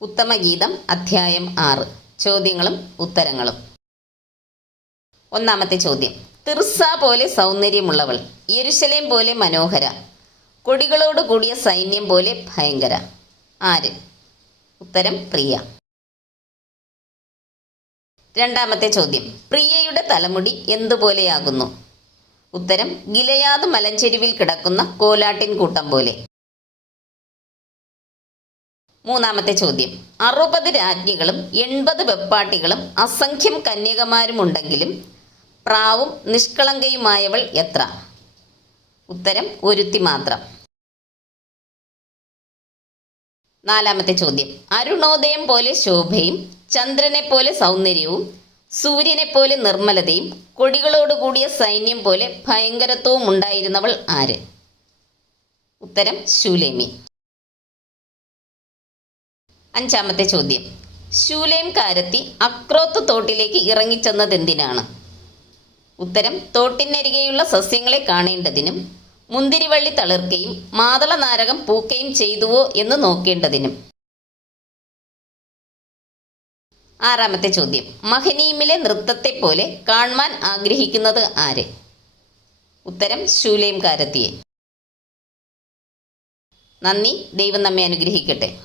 ഉത്തമഗീതം അധ്യായം ആറ്. ചോദ്യങ്ങളും ഉത്തരങ്ങളും. ഒന്നാമത്തെ ചോദ്യം. തിർസ പോലെ സൗന്ദര്യമുള്ളവൾ യരുശലേം പോലെ മനോഹര കൊടികളോട് കൂടിയ സൈന്യം പോലെ ഭയങ്കര. ആര്? ഉത്തരം പ്രിയ. രണ്ടാമത്തെ ചോദ്യം. പ്രിയയുടെ തലമുടി എന്തുപോലെയാകുന്നു? ഉത്തരം ഗിലയാത് മലഞ്ചെരുവിൽ കിടക്കുന്ന കോലാട്ടിൻ കൂട്ടം പോലെ. മൂന്നാമത്തെ ചോദ്യം. അറുപത് രാജ്ഞികളും എൺപത് വെപ്പാട്ടികളും അസംഖ്യം കന്യകമാരുമുണ്ടെങ്കിലും പ്രാവും നിഷ്കളങ്കയുമായവൾ എത്ര? ഉത്തരം ഒരുത്തി മാത്രം. നാലാമത്തെ ചോദ്യം. അരുണോദയം പോലെ ശോഭയും ചന്ദ്രനെ പോലെ സൗന്ദര്യവും സൂര്യനെ പോലെ നിർമ്മലതയും കൊടികളോടുകൂടിയ സൈന്യം പോലെ ഭയങ്കരത്വവും ഉണ്ടായിരുന്നവൾ ആര്? ഉത്തരം ശൂലേമി. അഞ്ചാമത്തെ ചോദ്യം. ശൂലേം കാരത്തി അക്രോത്ത് തോട്ടിലേക്ക് ഇറങ്ങിച്ചെന്നതെന്തിനാണ് ഉത്തരം തോട്ടിനരികെയുള്ള സസ്യങ്ങളെ കാണേണ്ടതിനും മുന്തിരിവള്ളി തളിർക്കുകയും മാതള നാരകം പൂക്കുകയും ചെയ്തുവോ എന്ന് നോക്കേണ്ടതിനും. ആറാമത്തെ ചോദ്യം. മഹനീമിലെ നൃത്തത്തെ പോലെ കാണുവാൻ ആഗ്രഹിക്കുന്നത് ആര്? ഉത്തരം ശൂലേം കാരത്തിയെ. നന്ദി. ദൈവം നമ്മെ അനുഗ്രഹിക്കട്ടെ.